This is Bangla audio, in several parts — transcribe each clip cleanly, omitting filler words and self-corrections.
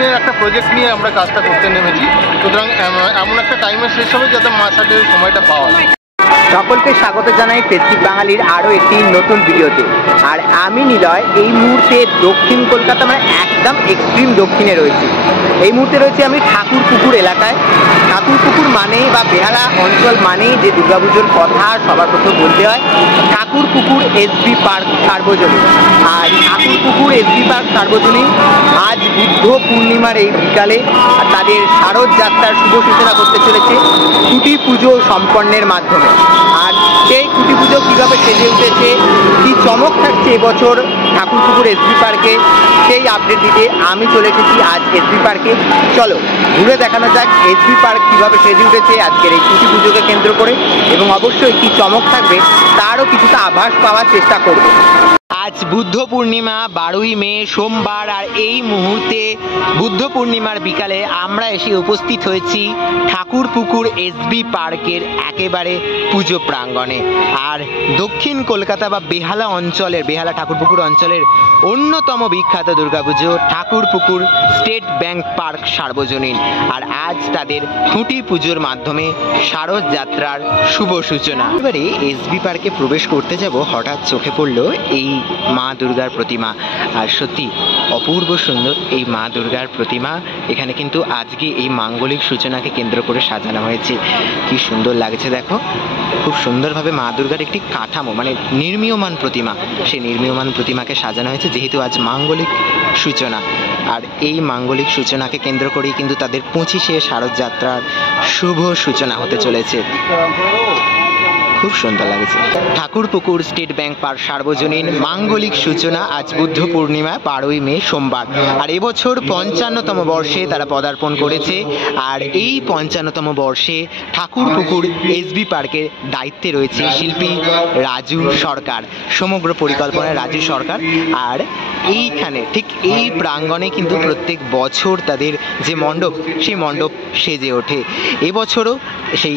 দীর্ঘদিনের একটা প্রজেক্ট নিয়ে আমরা কাজটা করতে নেমেছি। সুতরাং এমন একটা টাইমে শেষ হবে যাতে মাছ হাটের সময়টা পাওয়া যায়। সকলকে স্বাগত জানাই ফেসবুক বাঙালির আরও একটি নতুন ভিডিওতে। আর আমি নিলয় এই মুহূর্তে দক্ষিণ কলকাতা, মানে একদম এক্সট্রিম দক্ষিণে রয়েছি। এই মুহূর্তে রয়েছি আমি ঠাকুরপুকুর এলাকায়। ঠাকুরপুকুর মানেই বা বেহালা অঞ্চল মানেই যে দুর্গাপুজোর কথা সবার প্রথম বলতে হয় ঠাকুরপুকুর এসবি পার্ক সার্বজনীন। আর ঠাকুরপুকুর এসবি পার্ক সার্বজনীন আজ বুদ্ধ পূর্ণিমার এই বিকালে তাদের শারদ যাত্রার শুভ সূচনা করতে চলেছে খুঁটি পুজো সম্পন্নের মাধ্যমে। আর সেই খুঁটি পুজো কীভাবে সেজে উঠেছে, কী চমক থাকছে এবছর ঠাকুরপুকুর এসবি পার্কে, সেই আপডেট দিতে আমি চলে এসেছি আজ এসবি পার্কে। চলো ঘুরে দেখানো যাক এসবি পার্ক কীভাবে সেজে উঠেছে আজকের এই খুঁটি পুজোকে কেন্দ্র করে, এবং অবশ্যই কী চমক থাকবে তারও কিছুটা আভাস পাওয়ার চেষ্টা করব। আজ বুদ্ধ পূর্ণিমা 12ই মে সোমবার। আর এই মুহূর্তে বুদ্ধ পূর্ণিমার বিকালে আমরা এসে উপস্থিত হয়েছি ঠাকুরপুকুর এসবি পার্কের একেবারে পুজো প্রাঙ্গণে। আর দক্ষিণ কলকাতা বা বেহালা অঞ্চলের, বেহালা ঠাকুরপুকুর অঞ্চলের অন্যতম বিখ্যাত Durga Puja Thakurpukur state bank park সার্বজনীন। আর আজ তাদের খুঁটি পুজোর মাধ্যমে শারদ যাত্রার শুভ সূচনা। এবারে এসবি পার্কে প্রবেশ করতে যাব, হঠাৎ চোখে পড়লো এই মা দুর্গার প্রতিমা। আর সত্যি অপূর্ব সুন্দর এই মা দুর্গার প্রতিমা। এখানে কিন্তু আজকে এই মাঙ্গলিক সূচনাকে কেন্দ্র করে সাজানো হয়েছে। কি সুন্দর লাগছে দেখো, খুব সুন্দরভাবে মা দুর্গার একটি কাঠামো, মানে নির্মীয়মান প্রতিমা, সেই নির্মীয়মান প্রতিমাকে সাজানো হয়েছে যেহেতু আজ মাঙ্গলিক সূচনা। আর এই মাঙ্গলিক সূচনাকে কেন্দ্র করেই কিন্তু তাদের 25শে শারদ যাত্রার শুভ সূচনা হতে চলেছে। খুব সুন্দর লাগছে। ঠাকুরপুকুর স্টেট ব্যাংক পার্ক সার্বজনীন মাঙ্গলিক সূচনা আজ বুদ্ধ পূর্ণিমা 12ই মে সোমবার। আর এবছর 55তম বর্ষে তারা পদার্পণ করেছে। আর এই 55তম বর্ষে ঠাকুরপুকুর এসবি পার্কের দায়িত্বে রয়েছে শিল্পী রাজু সরকার, সমগ্র পরিকল্পনায় রাজু সরকার। আর এইখানে ঠিক এই প্রাঙ্গণে কিন্তু প্রত্যেক বছর তাদের যে মণ্ডপ, সেই মণ্ডপ সেজে ওঠে। এবছরও সেই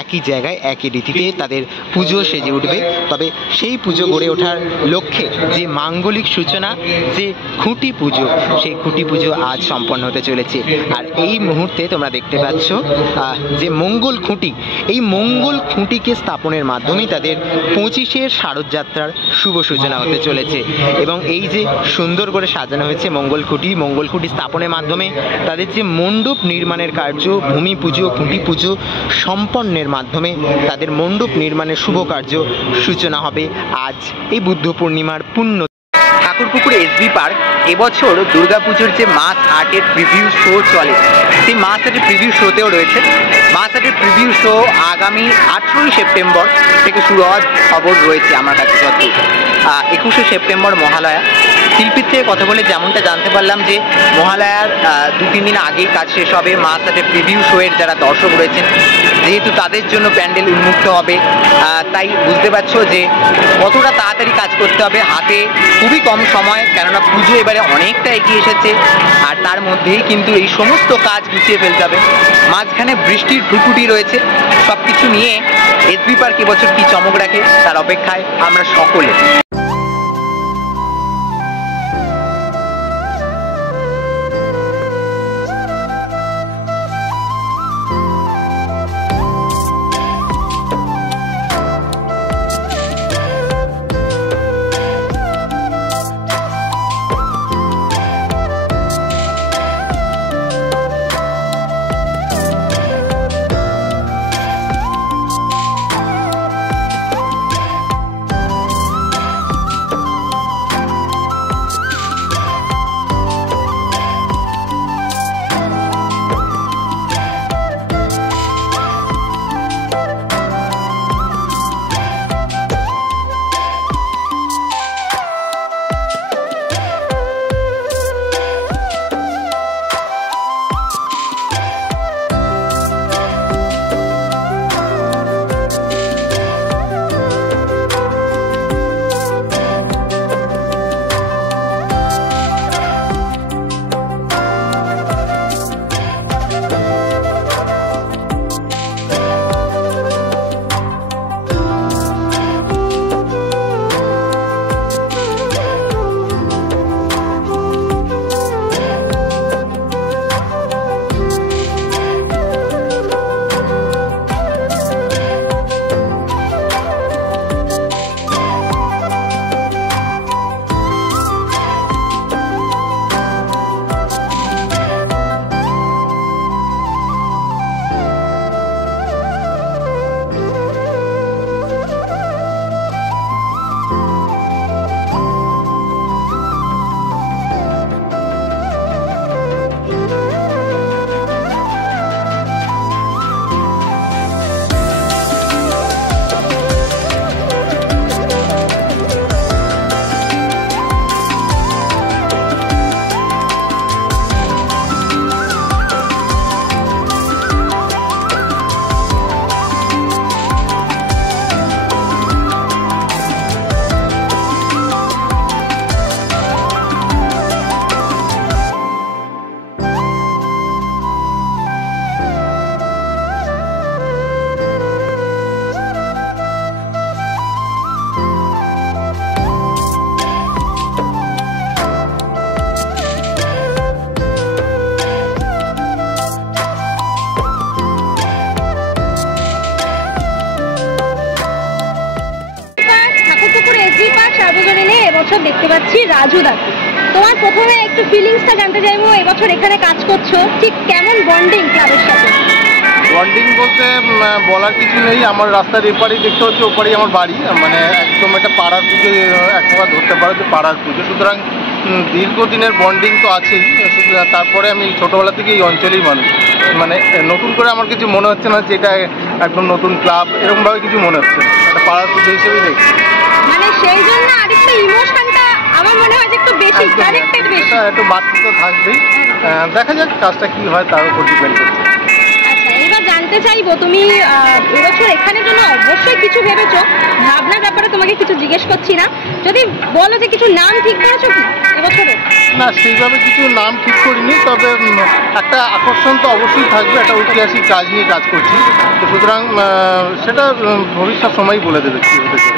একই জায়গায় একই রীতিতে তাদের পুজো সেজে উঠবে। তবে সেই পুজো গড়ে ওঠার লক্ষ্যে যে মাঙ্গলিক সূচনা, যে খুঁটি পুজো, সেই খুঁটি পুজো আজ সম্পন্ন হতে চলেছে। আর এই মুহূর্তে তোমরা দেখতে পাচ্ছ যে মঙ্গল খুঁটি, এই মঙ্গল খুঁটিকে স্থাপনের মাধ্যমেই তাদের 25শে শারদ যাত্রার শুভ সূচনা হতে চলেছে। এবং এই যে সুন্দর করে সাজানো হয়েছে মঙ্গল খুঁটি স্থাপনের মাধ্যমে তাদের যে মণ্ডপ নির্মাণের কার্য, ভূমি পুজো, খুঁটি পুজো সম্পন্নের মাধ্যমে তাদের মণ্ডপ নির্মাণের শুভ কার্য সূচনা হবে আজ এই বুদ্ধ পূর্ণিমার পুণ্য। ঠাকুরপুকুর এসবি পার্ক এবছর দুর্গাপুজোর যে মাস আর্টের প্রিভিউ শো চলে, সেই মাস আর্টের প্রিভিউ শোতেও রয়েছে। মাস আর্টের প্রিভিউ শো আগামী 18ই সেপ্টেম্বর থেকে শুরু হওয়ার খবর রয়েছে আমার কাছে। যত 21শে সেপ্টেম্বর মহালয়া। শিল্পীর থেকে কথা বলে যেমনটা জানতে পারলাম যে মহালয়ার 2-3 দিন আগেই কাজ শেষ হবে। মাস আর্টের প্রিভিউ শোয়ের যারা দর্শক রয়েছেন, যেহেতু তাদের জন্য প্যান্ডেল উন্মুক্ত হবে, তাই বুঝতে পারছো যে কতটা তাড়াতাড়ি কাজ করতে হবে। হাতে খুবই কম সময়, কেননা পুজো এবারে অনেকটা এগিয়ে এসেছে। আর তার মধ্যেই কিন্তু এই সমস্ত কাজ গুছিয়ে ফেলতে হবে। মাঝখানে বৃষ্টির ভ্রুকুটি রয়েছে। সব কিছু নিয়ে এসবি পার্ক এবছর কী চমক রাখে তার অপেক্ষায় আমরা সকলে। এবছর দেখতে পাচ্ছি রাজু দাকে। তোমার প্রথমে একটু ফিলিংসটা জানতে চাইবো, এবছর এখানে কাজ করছো, ঠিক কেমন বন্ডিং ক্লাবের সাথে? বন্ডিং বলতে বলার কিছু নেই, আমার রাস্তার এপারেই দেখতে হচ্ছে, ওপারেই আমার বাড়ি, মানে একদম একটা পাড়ার পুজো এক প্রকার ধরতে পারো যে পাড়ার পুজো। সুতরাং দীর্ঘদিনের বন্ডিং তো আছেই। তারপরে আমি ছোটোবেলা থেকে এই অঞ্চলেই মানুষ, মানে নতুন করে আমার কিছু মনে হচ্ছে না যে এটা একদম নতুন ক্লাব, এরকমভাবে কিছু মনে হচ্ছে না, একটা পাড়ার পুজো হিসেবেই দেখছি। মানে সেই জন্য আরেকটু ইমোশনটা আমার মনে হয় যে একটু বেশি কানেক্টেড, বেশি একটু বাড়তি তো থাকবেই। দেখা যাক কাজটা কি হয়, তার উপর ডিপেন্ড করছে। আচ্ছা, এবার জানতে চাইবো তুমি এবছর এখানের জন্য অবশ্যই কিছু ভেবেছো, ভাবনার ব্যাপারে তোমাকে কিছু জিজ্ঞেস করছি না, যদি বলো যে কিছু নাম ঠিক করেছো কি এবছরে? না, সেইভাবে কিছু নাম ঠিক করিনি, তবে একটা আকর্ষণ তো অবশ্যই থাকবে, একটা ঐতিহাসিক কাজ নিয়ে কাজ করছি, তো সুতরাং সেটা ভবিষ্যৎ সময়ই বলে দেবে কি হতে চলেছে।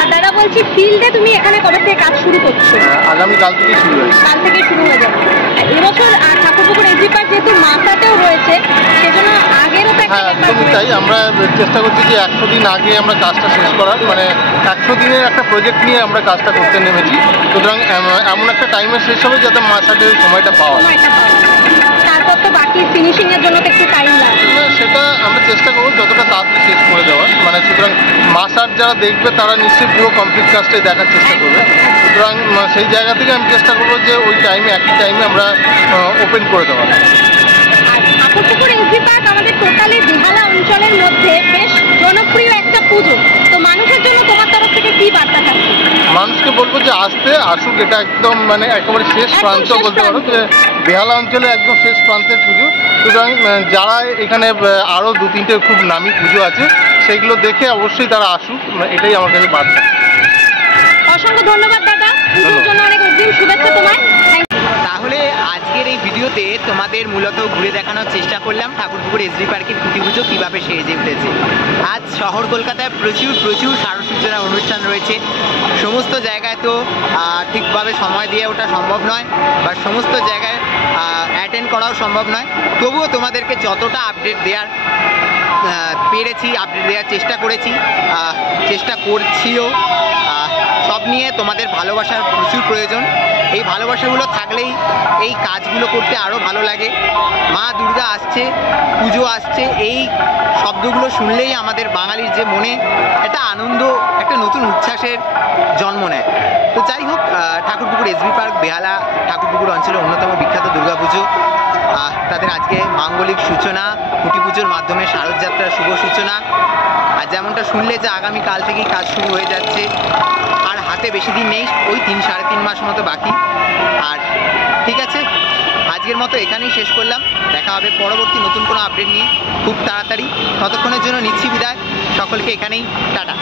আর দাদা বলছি, ফিল্ডে তুমি এখানে কবে থেকে কাজ শুরু করছো? আগামী কাল থেকেই শুরু হয়েছে। কাল থেকে শুরু হয়ে যাবে। এবছর ঠাকুরপুকুর এসবি পার্ক যেহেতু মাসাতেও রয়েছে, সেজন্য আগেরও তো একটা একদমই তাই, আমরা চেষ্টা করছি যে 100 দিন আগে আমরা কাজটা শেষ করার, মানে 100 দিনের একটা প্রজেক্ট নিয়ে আমরা কাজটা করতে নেমেছি। সুতরাং এমন একটা টাইমে শেষ হবে যাতে মাসাটের সময়টা পাওয়া যায়। তারপর তো বাকি ফিনিশিং এর জন্য তো একটু টাইম লাগবে, সেটা আমরা চেষ্টা করবো যতটা তাড়াতাড়ি শেষ করে দেওয়ার, মানে সুতরাং মাসার যারা দেখবে তারা নিশ্চয়ই পুরো কমপ্লিট কাজটাই দেখার চেষ্টা করবে। সুতরাং সেই জায়গা থেকে আমি চেষ্টা করবো যে ওই টাইমে, একই টাইমে আমরা ওপেন করে দেওয়ার। আর ঠাকুরপুকুর এসবি পার্ক আমাদের টোটালি বেহালা অঞ্চলের মধ্যে বেশ জনপ্রিয় একটা পুজো, তো মানুষের জন্য তোমার তরফ থেকে কি বার্তা থাকবে? মানুষকে বলবো যে আসুক, এটা একদম মানে একেবারে শেষ প্রান্ত বলতে পারো, যে বেহালা অঞ্চলে একদম শেষ প্রান্তের পুজো। সুতরাং যারা এখানে আরও 2-3টে খুব নামি পুজো আছে, সেইগুলো দেখে অবশ্যই তারা আসুক, এটাই আমার কাছে বার্তা। অসংখ্য ধন্যবাদ দাদা, পুজোর জন্য অনেক অগ্রিম শুভেচ্ছা তোমায়। তাহলে আজকের এই ভিডিওতে তোমাদের মূলত ঘুরে দেখানোর চেষ্টা করলাম ঠাকুরপুকুর এসবি পার্কের খুঁটি পুজো কীভাবে সেজে উঠেছে। আজ শহর কলকাতায় প্রচুর সাজসজ্জার অনুষ্ঠান রয়েছে, সমস্ত জায়গায় তো ঠিকভাবে সময় দিয়ে ওঠা সম্ভব নয়, বা সমস্ত জায়গায় অ্যাটেন্ড করাও সম্ভব নয়। তবুও তোমাদেরকে যতটা আপডেট দেওয়ার পেরেছি, আপডেট দেওয়ার চেষ্টা করেছি, চেষ্টা করছিও। সব নিয়ে তোমাদের ভালোবাসার প্রচুর প্রয়োজন, এই ভালোবাসাগুলো থাকলেই এই কাজগুলো করতে আরও ভালো লাগে। মা দুর্গা আসছে, পুজো আসছে, এই শব্দগুলো শুনলেই আমাদের বাঙালির যে মনে একটা আনন্দ, একটা নতুন উচ্ছ্বাসের জন্ম নেয়। তো যাই হোক, ঠাকুরপুকুর এসবি পার্ক বেহালা ঠাকুরপুকুর অঞ্চলের অন্যতম বিখ্যাত দুর্গাপুজো, তাদের আজকে মাঙ্গলিক সূচনা, খুঁটি পুজোর মাধ্যমে শারদযাত্রার শুভ সূচনা। আর যেমনটা শুনলে যে আগামীকাল থেকেই কাজ শুরু হয়ে যাচ্ছে, আর হাতে বেশি দিন নেই, ওই 3-3.5 মাস মতো বাকি। আর ঠিক আছে, আজকের মতো এখানেই শেষ করলাম, দেখা হবে পরবর্তী নতুন কোনো আপডেট নিয়ে খুব তাড়াতাড়ি। ততক্ষণের জন্য নিচ্ছি বিদায়, সকলকে এখানেই টাটা।